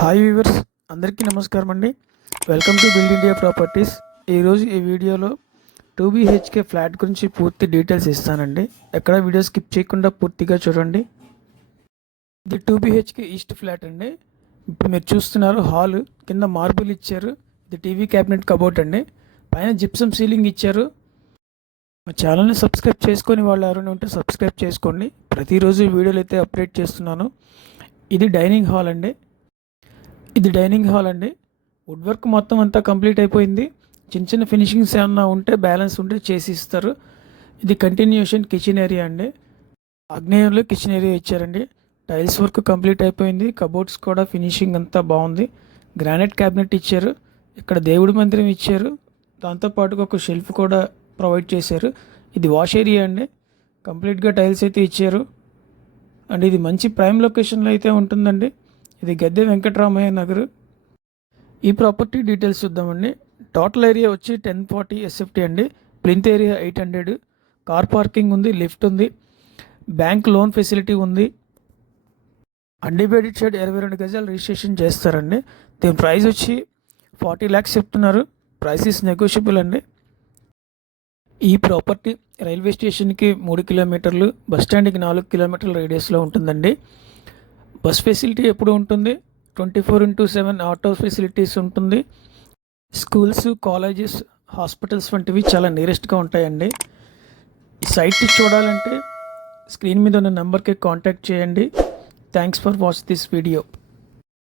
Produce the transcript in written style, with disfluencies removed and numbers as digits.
Hi viewers, అందరికీ నమస్కారం అండి. Welcome to build India properties. ఈరోజు ఈ వీడియోలో 2BHK ఫ్లాట్ గురించి పూర్తి డీటెయిల్స్ ఇస్తానండి. ఎక్కడ వీడియో స్కిప్ చేయకుండా పూర్తిగా చూడండి. ఇది 2BHK ఈస్ట్ ఫ్లాట్ అండి. ఇప్పుడు మీరు చూస్తున్నారు హాల్, కింద మార్బుల్ ఇచ్చారు. ఇది టీవీ క్యాబినెట్ కబోర్డ్ అండి. పైన జిప్సమ్ సీలింగ్ ఇచ్చారు. మా ఛానల్ని సబ్స్క్రైబ్ చేసుకొని వాళ్ళు ఎవరైనా ఉంటే సబ్స్క్రైబ్ చేసుకోండి. ప్రతిరోజు వీడియోలు అయితే అప్డేట్ చేస్తున్నాను. ఇది డైనింగ్ హాల్ అండి. వుడ్ వర్క్ మొత్తం అంతా కంప్లీట్ అయిపోయింది. చిన్న చిన్న ఫినిషింగ్స్ ఏమన్నా ఉంటే బ్యాలెన్స్ ఉంటే చేసి ఇస్తారు. ఇది కంటిన్యూషన్ కిచెన్ ఏరియా అండి. ఆగ్నేయంలో కిచెన్ ఏరియా ఇచ్చారండి. టైల్స్ వర్క్ కంప్లీట్ అయిపోయింది. కబోర్డ్స్ కూడా ఫినిషింగ్ అంతా బాగుంది. గ్రానైట్ క్యాబినెట్ ఇచ్చారు. ఇక్కడ దేవుడి మందిరం ఇచ్చారు. దాంతోపాటుగా ఒక షెల్ఫ్ కూడా ప్రొవైడ్ చేశారు. ఇది వాష్ ఏరియా అండి. కంప్లీట్గా టైల్స్ అయితే ఇచ్చారు. అండ్ ఇది మంచి ప్రైమ్ లొకేషన్లో అయితే ఉంటుందండి. ఇది గద్దె వెంకటరామయ్య నగర్. ఈ ప్రాపర్టీ డీటెయిల్స్ చూద్దామండి. టోటల్ ఏరియా వచ్చి 1040 SFT అండి. Plinth area 800. కార్ పార్కింగ్ ఉంది, లిఫ్ట్ ఉంది, బ్యాంక్ లోన్ ఫెసిలిటీ ఉంది. అన్డివైడెడ్ షెడ్ 22 గజాలు రిజిస్ట్రేషన్ చేస్తారండి. దీని ప్రైస్ వచ్చి 40 lakhs చెప్తున్నారు. ప్రైస్ ఇస్ నెగోషియబుల్ అండి. ఈ ప్రాపర్టీ రైల్వే స్టేషన్కి 3 కిలోమీటర్లు, బస్ స్టాండ్కి 4 కిలోమీటర్ల రేడియస్లో ఉంటుందండి. బస్ ఫెసిలిటీ ఎప్పుడు ఉంటుంది. 24/7 ఆటో ఫెసిలిటీస్ ఉంటుంది. స్కూల్స్, కాలేజెస్, హాస్పిటల్స్ వంటివి చాలా నియరెస్ట్గా ఉంటాయండి. ఈ సైట్ చూడాలంటే స్క్రీన్ మీద ఉన్న నెంబర్కి కాంటాక్ట్ చేయండి. Thanks for watch this video.